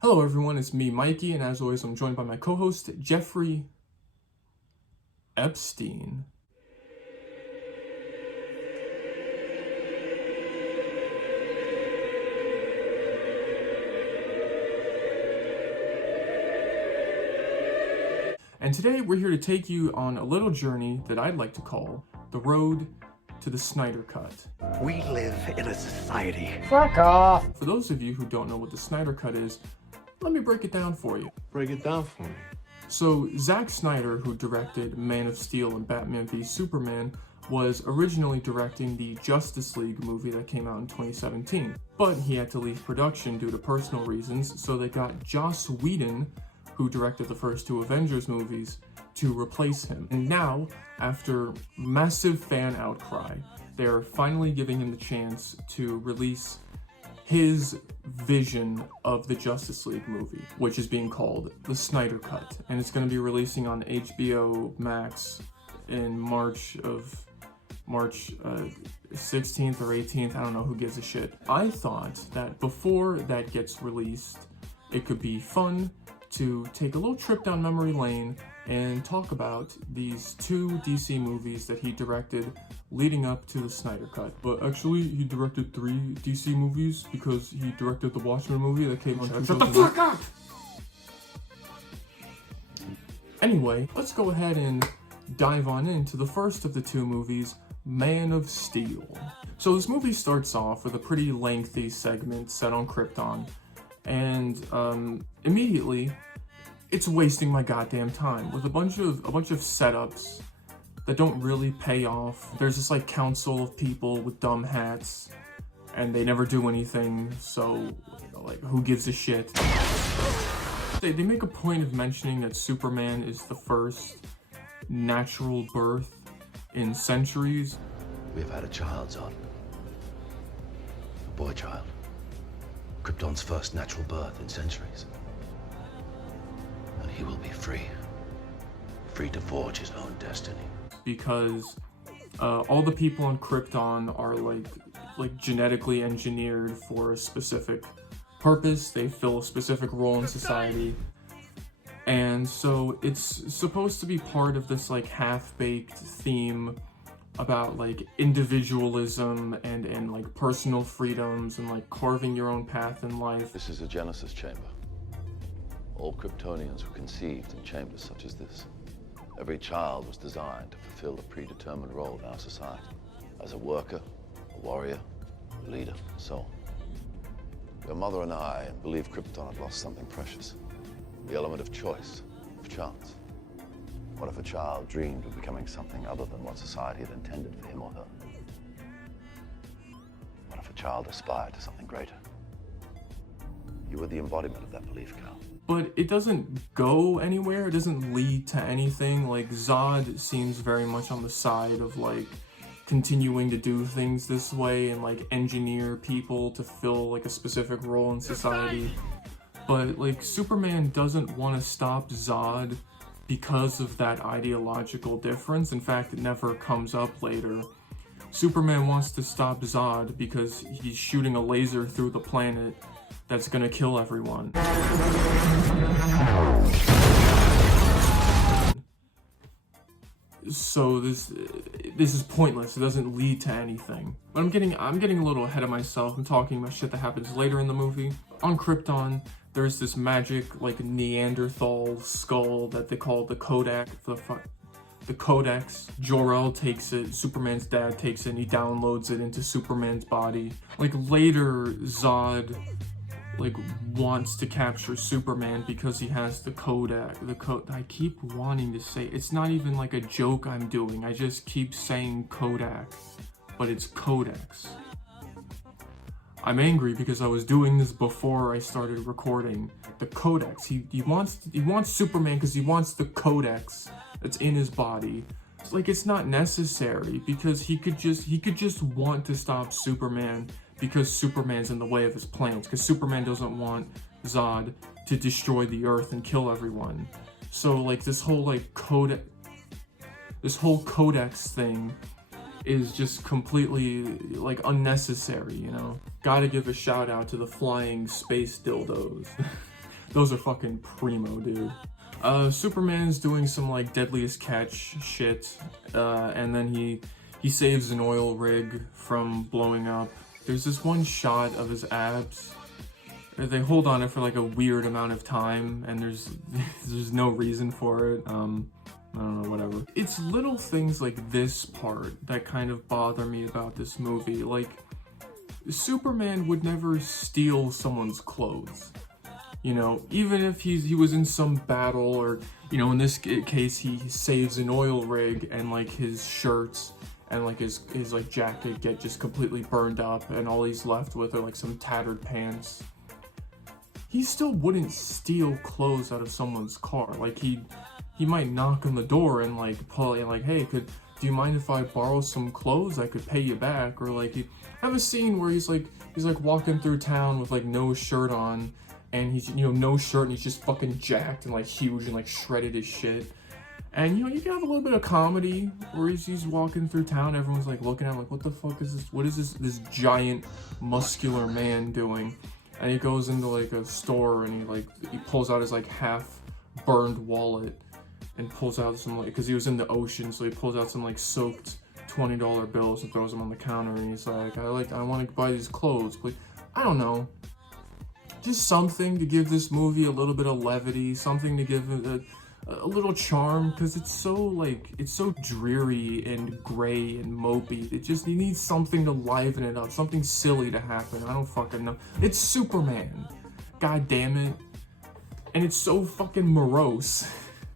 Hello everyone, it's me, Mikey, and as always, I'm joined by my co-host, Jeffrey Epstein. And today we're here to take you on a little journey that I'd like to call the road to the Snyder Cut. We live in a society. Fuck off! For those of you who don't know what the Snyder Cut is, let me break it down for you. Break it down for me. So, Zack Snyder, who directed Man of Steel and Batman v Superman, was originally directing the Justice League movie that came out in 2017. But he had to leave production due to personal reasons, so they got Joss Whedon, who directed the first two Avengers movies, to replace him. And now, after massive fan outcry, they're finally giving him the chance to release his vision of the Justice League movie, which is being called the Snyder Cut. And it's going to be releasing on HBO Max in March 16th or 18th. I don't know, who gives a shit. I thought that before that gets released, it could be fun to take a little trip down memory lane and talk about these two DC movies that he directed leading up to the Snyder Cut. But actually, he directed 3 DC movies because he directed the Watchmen movie that came out. Shut the fuck up! Anyway, let's go ahead and dive on into the first of the 2 movies, Man of Steel. So this movie starts off with a pretty lengthy segment set on Krypton, and immediately it's wasting my goddamn time with a bunch of setups that don't really pay off. There's this like council of people with dumb hats, and they never do anything, so like, who gives a shit? They make a point of mentioning that Superman is the first natural birth in centuries. We've had a child, Zod. A boy child. Krypton's first natural birth in centuries. And he will be free. Free to forge his own destiny. Because all the people on Krypton are like genetically engineered for a specific purpose. They fill a specific role in society. And so it's supposed to be part of this like half-baked theme about like individualism and like personal freedoms and like carving your own path in life. This is a Genesis chamber. All Kryptonians were conceived in chambers such as this. Every child was designed to fulfill a predetermined role in our society. As a worker, a warrior, a leader, and so on. Your mother and I believe Krypton had lost something precious. The element of choice, of chance. What if a child dreamed of becoming something other than what society had intended for him or her? What if a child aspired to something greater? You were the embodiment of that belief, Cal. But it doesn't go anywhere, it doesn't lead to anything. Like, Zod seems very much on the side of like continuing to do things this way and like engineer people to fill like a specific role in society. But like, Superman doesn't want to stop Zod because of that ideological difference. In fact, it never comes up later. Superman wants to stop Zod because he's shooting a laser through the planet that's gonna kill everyone. So this is pointless. It doesn't lead to anything. But I'm getting a little ahead of myself. I'm talking about shit that happens later in the movie. On Krypton, there's this magic like Neanderthal skull that they call the Kodak. The Codex. Jor-El takes it. Superman's dad takes it and he downloads it into Superman's body. Like later, Zod like wants to capture Superman because he has the Kodak. I keep wanting to say, it's not even like a joke I'm doing. I just keep saying Kodak, but it's Codex. I'm angry because I was doing this before I started recording. The Codex. He wants Superman because he wants the Codex that's in his body. It's like, it's not necessary because he could just want to stop Superman because Superman's in the way of his plans, because Superman doesn't want Zod to destroy the Earth and kill everyone. So like this whole like Codex thing is just completely like unnecessary, you know? Gotta give a shout out to the flying space dildos. Those are fucking primo, dude. Superman's doing some like deadliest catch shit, and then he saves an oil rig from blowing up. There's this one shot of his abs. They hold on it for like a weird amount of time, and there's no reason for it. I don't know, whatever. It's little things like this part that kind of bother me about this movie. Like, Superman would never steal someone's clothes. You know, even if he was in some battle, or, you know, in this case, he saves an oil rig, and like his shirts and like his like jacket get just completely burned up, and all he's left with are like some tattered pants. He still wouldn't steal clothes out of someone's car. Like, he might knock on the door and like pull it, like, hey, do you mind if I borrow some clothes? I could pay you back. Or like, have a scene where he's like walking through town with like no shirt on, and he's, you know, no shirt, and he's just fucking jacked and like huge and like shredded as shit. And, you know, you can have a little bit of comedy where he's walking through town, everyone's like looking at him like, what the fuck is this? What is this giant muscular man doing? And he goes into like a store, and he pulls out his like half burned wallet and pulls out some, like, because he was in the ocean, so he pulls out some like soaked $20 bills and throws them on the counter, and he's like, I want to buy these clothes, but I don't know. Just something to give this movie a little bit of levity, something to give it a little charm, because it's so dreary and gray and mopey. You need something to liven it up, something silly to happen. I don't fucking know. It's Superman. God damn it. And it's so fucking morose.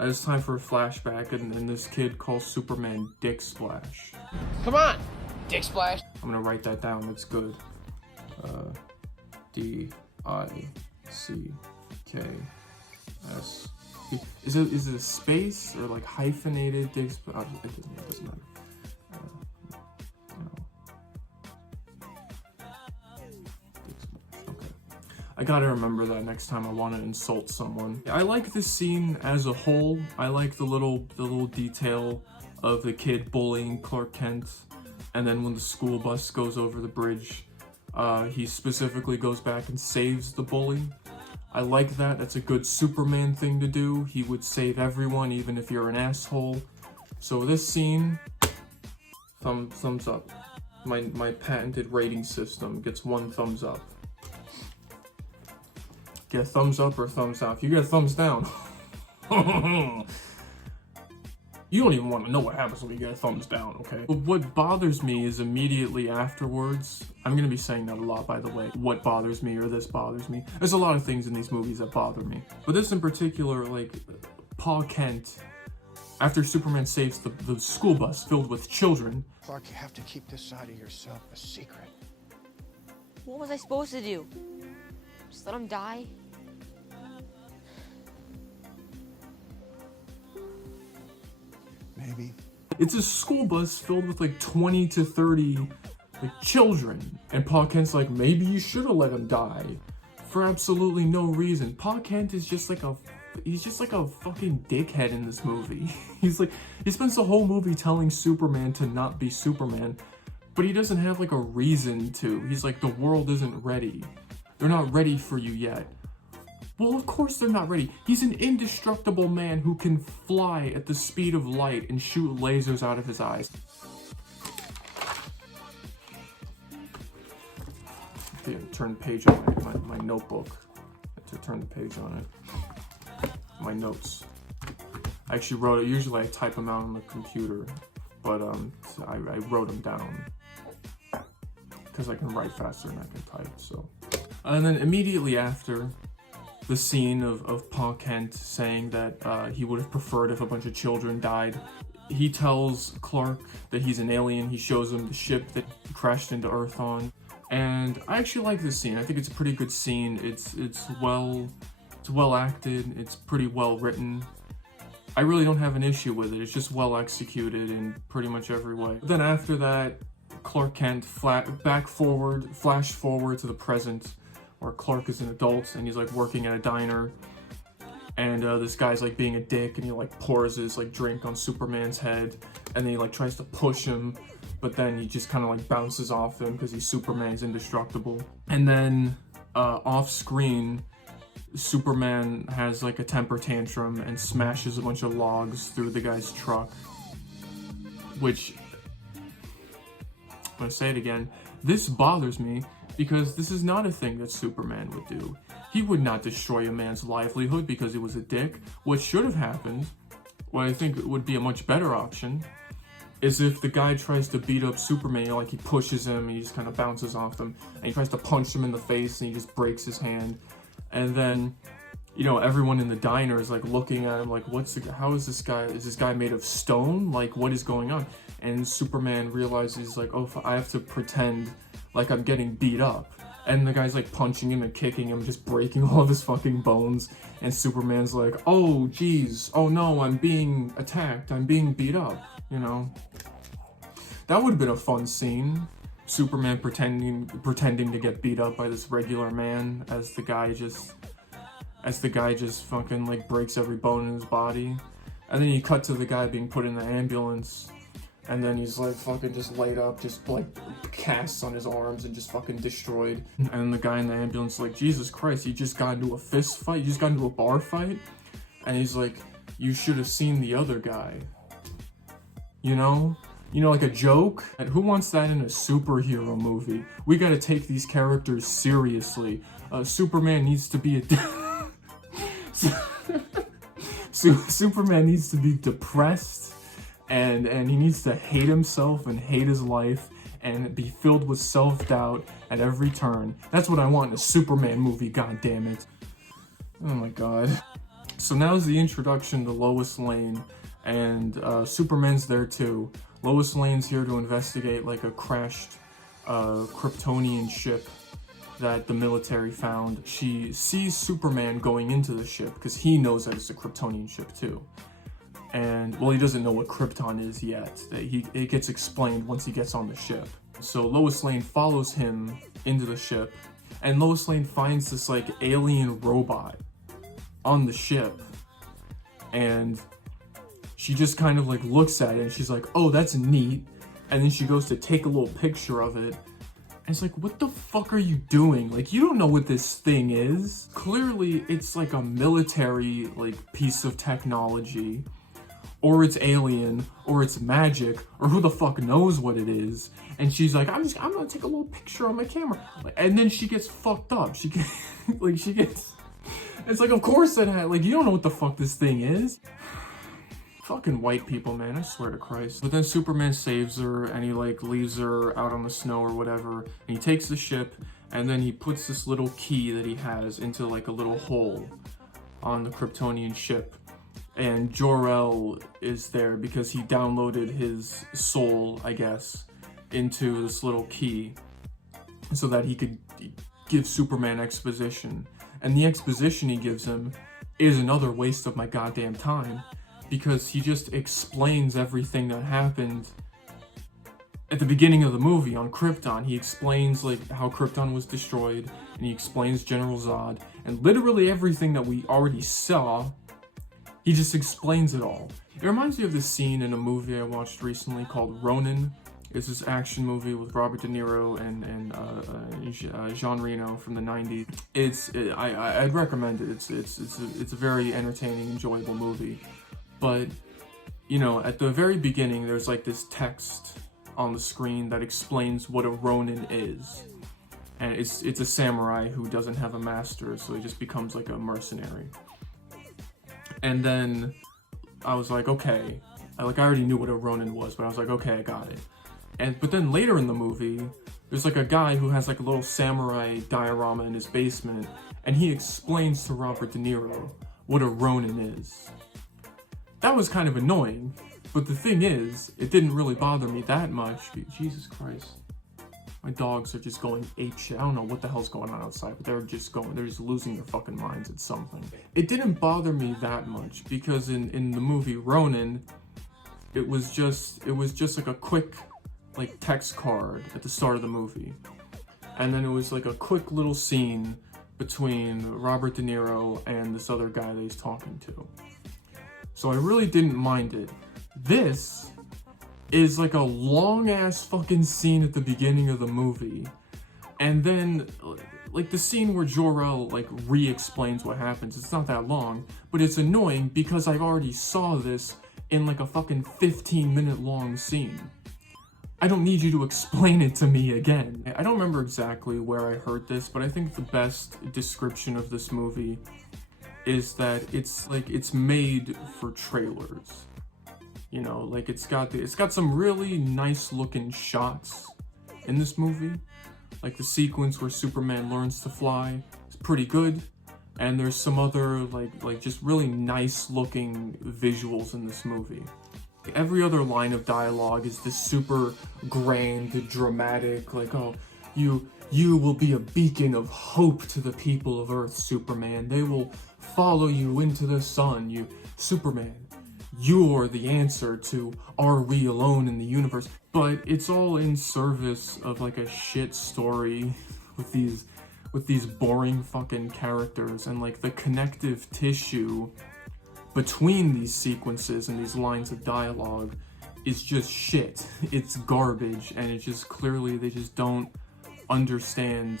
It's time for a flashback, and this kid calls Superman Dick Splash. Come on, Dick Splash. I'm gonna write that down, that's good. D-I-C-K-S. Is it a space or like hyphenated Dick Splash? It doesn't matter. Okay. I gotta remember that next time I want to insult someone. I like this scene as a whole. I like the little detail of the kid bullying Clark Kent, and then when the school bus goes over the bridge, he specifically goes back and saves the bully. I like that. That's a good Superman thing to do. He would save everyone, even if you're an asshole. So this scene, thumbs up. My patented rating system gets 1 thumbs up. Get a thumbs up or a thumbs down. If you get a thumbs down, you don't even want to know what happens when you get a thumbs down, okay? But what bothers me is immediately afterwards, I'm going to be saying that a lot, by the way, what bothers me or this bothers me. There's a lot of things in these movies that bother me. But this in particular, like, Pa Kent, after Superman saves the school bus filled with children. Clark, you have to keep this side of yourself a secret. What was I supposed to do? Just let him die? Maybe. It's a school bus filled with like 20 to 30 like children, and Pa Kent's like, maybe you should have let him die for absolutely no reason. Pa Kent is just like he's just like a fucking dickhead in this movie. He spends the whole movie telling Superman to not be Superman, but he doesn't have like a reason to. He's like, the world isn't ready. They're not ready for you yet. Well, of course they're not ready. He's an indestructible man who can fly at the speed of light and shoot lasers out of his eyes. Okay, turn the page on my notebook. To turn the page on it. My notes. I actually wrote it. Usually I type them out on the computer, but I wrote them down because I can write faster than I can type. So, and then immediately after the scene of Pa Kent saying that he would have preferred if a bunch of children died, he tells Clark that he's an alien. He shows him the ship that he crashed into Earth on, and I actually like this scene. I think it's a pretty good scene. It's well acted. It's pretty well written. I really don't have an issue with it. It's just well executed in pretty much every way. Then after that, Clark Kent flash forward to the present, where Clark is an adult and he's like working at a diner, and this guy's like being a dick, and he like pours his like drink on Superman's head, and then he like tries to push him, but then he just kind of like bounces off him because he's Superman, he's indestructible. And then off screen, Superman has like a temper tantrum and smashes a bunch of logs through the guy's truck. Which, I'm gonna say it again, this bothers me because this is not a thing that Superman would do. He would not destroy a man's livelihood because he was a dick. What should have happened, what I think would be a much better option, is if the guy tries to beat up Superman, like he pushes him, he just kind of bounces off him, and he tries to punch him in the face, and he just breaks his hand. And then, you know, everyone in the diner is like looking at him like, how is this guy made of stone? Like, what is going on? And Superman realizes like, oh, I have to pretend like I'm getting beat up. And the guy's like punching him and kicking him, just breaking all of his fucking bones. And Superman's like, oh geez, oh no, I'm being attacked, I'm being beat up, you know? That would have been a fun scene. Superman pretending to get beat up by this regular man as the guy just fucking like breaks every bone in his body. And then you cut to the guy being put in the ambulance, and then he's like fucking just laid up, just like casts on his arms and just fucking destroyed. And then the guy in the ambulance is like, Jesus Christ, you just got into a fist fight? You just got into a bar fight? And he's like, you should have seen the other guy. You know? You know, like a joke? And who wants that in a superhero movie? We gotta take these characters seriously. Superman needs to be Superman needs to be depressed, and he needs to hate himself and hate his life and be filled with self-doubt at every turn. That's what I want in a Superman movie, goddammit. Oh my god. So now's the introduction to Lois Lane, and Superman's there too. Lois Lane's here to investigate like a crashed Kryptonian ship that the military found. She sees Superman going into the ship because he knows that it's a Kryptonian ship too. And, well, he doesn't know what Krypton is yet. It gets explained once he gets on the ship. So Lois Lane follows him into the ship, and Lois Lane finds this like alien robot on the ship, and she just kind of like looks at it and she's like, oh, that's neat. And then she goes to take a little picture of it. And it's like, what the fuck are you doing? Like, you don't know what this thing is. Clearly, it's like a military like piece of technology, or it's alien, or it's magic, or who the fuck knows what it is. And she's like, I'm gonna take a little picture on my camera. And then she gets fucked up. She gets, it's like, of course that, like, you don't know what the fuck this thing is. Fucking white people, man, I swear to Christ. But then Superman saves her, and he like leaves her out on the snow or whatever, and he takes the ship, and then he puts this little key that he has into like a little hole on the Kryptonian ship. And Jor-El is there because he downloaded his soul, I guess, into this little key so that he could give Superman exposition. And the exposition he gives him is another waste of my goddamn time, because he just explains everything that happened at the beginning of the movie on Krypton. He explains like how Krypton was destroyed, and he explains General Zod, and literally everything that we already saw. He just explains it all. It reminds me of this scene in a movie I watched recently called Ronin. It's this action movie with Robert De Niro and Jean Reno from the 90s. I'd recommend it. It's a very entertaining, enjoyable movie. But, you know, at the very beginning, there's like this text on the screen that explains what a Ronin is. And it's a samurai who doesn't have a master, so he just becomes like a mercenary. And then I was like, okay. I already knew what a Ronin was, but I was like, okay, I got it. But then later in the movie, there's like a guy who has like a little samurai diorama in his basement, and he explains to Robert De Niro what a Ronin is. That was kind of annoying, but the thing is, it didn't really bother me that much. Jesus Christ. My dogs are just going apeshit. I don't know what the hell's going on outside, but they're just losing their fucking minds at something. It didn't bother me that much, because in the movie Ronin, it was just like a quick like text card at the start of the movie. And then it was like a quick little scene between Robert De Niro and this other guy that he's talking to. So I really didn't mind it. This is like a long ass fucking scene at the beginning of the movie. And then like the scene where Jor-El like re-explains what happens, it's not that long, but it's annoying because I already saw this in like a fucking 15-minute long scene. I don't need you to explain it to me again. I don't remember exactly where I heard this, but I think the best description of this movie is that it's like it's made for trailers. You know, like it's got some really nice looking shots in this movie. Like the sequence where Superman learns to fly is pretty good, and there's some other like just really nice looking visuals in this movie. Every other line of dialogue is this super grand, dramatic, like, oh, you will be a beacon of hope to the people of Earth, Superman. They will follow you into the sun, Superman. You're the answer to are we alone in the universe? But it's all in service of like a shit story with these boring fucking characters, and like the connective tissue between these sequences and these lines of dialogue is just shit. It's garbage, and it just clearly they just don't understand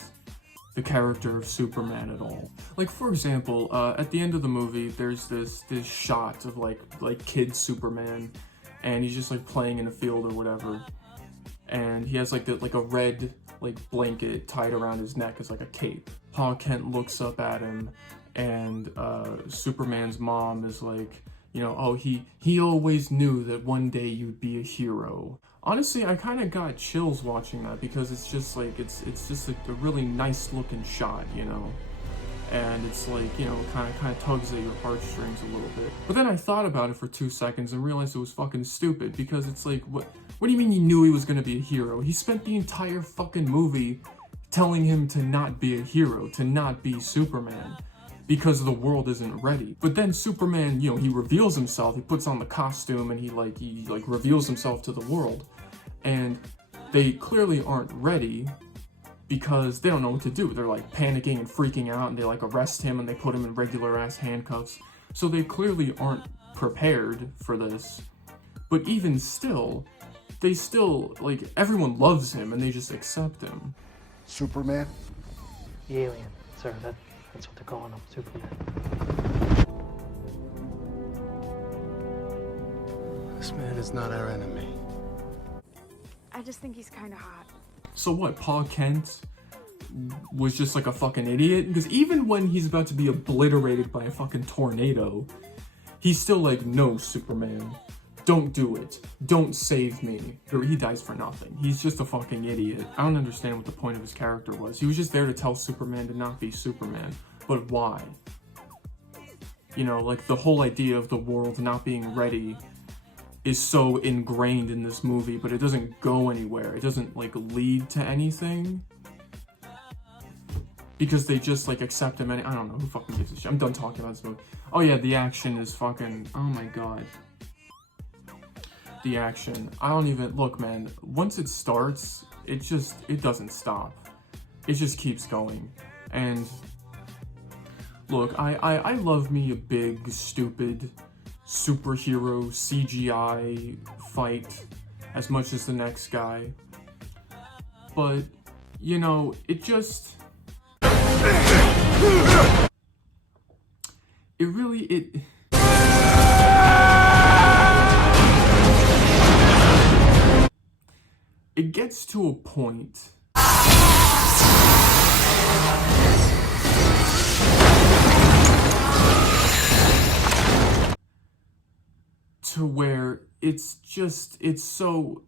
the character of Superman at all. Like, for example, at the end of the movie, there's this shot of like kid Superman, and he's just like playing in a field or whatever, and he has like a red like blanket tied around his neck as like a cape. Pa Kent looks up at him, and Superman's mom is like, you know, oh, he always knew that one day you'd be a hero. Honestly, I kind of got chills watching that, because it's just like it's just like a really nice looking shot, you know, and it's like, you know, kind of tugs at your heartstrings a little bit. But then I thought about it for 2 seconds and realized it was fucking stupid, because it's like, what do you mean you knew he was gonna be a hero? He spent the entire fucking movie telling him to not be a hero, to not be Superman, because the world isn't ready. But then Superman, you know, he reveals himself, he puts on the costume, and he reveals himself to the world. And they clearly aren't ready because they don't know what to do. They're like panicking and freaking out, and they like arrest him and they put him in regular ass handcuffs. So they clearly aren't prepared for this. But even still, they still, like, everyone loves him and they just accept him. Superman? The alien, sir. That's what they're calling him, Superman. This man is not our enemy. I just think he's kind of hot. So what, Pa Kent was just like a fucking idiot? Because even when he's about to be obliterated by a fucking tornado, he's still like, no, Superman, don't do it. Don't save me. Or he dies for nothing. He's just a fucking idiot. I don't understand what the point of his character was. He was just there to tell Superman to not be Superman. But why? You know, like the whole idea of the world not being ready is so ingrained in this movie, but it doesn't go anywhere. It doesn't like lead to anything, because they just like accept him, and I don't know, who fucking gives a shit. I'm done talking about this movie. Oh yeah, the action is fucking, oh my god. The action, I don't even, look man, once it starts, it doesn't stop. It just keeps going. And look, I love me a big, stupid superhero CGI fight as much as the next guy, but you know, it gets to a point to where it's so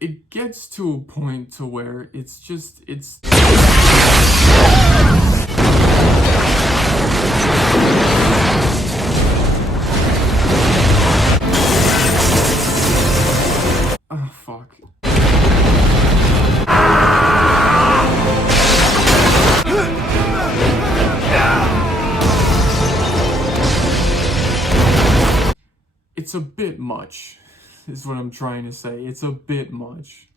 it gets to a point to where it's oh fuck. It's a bit much, is what I'm trying to say. It's a bit much.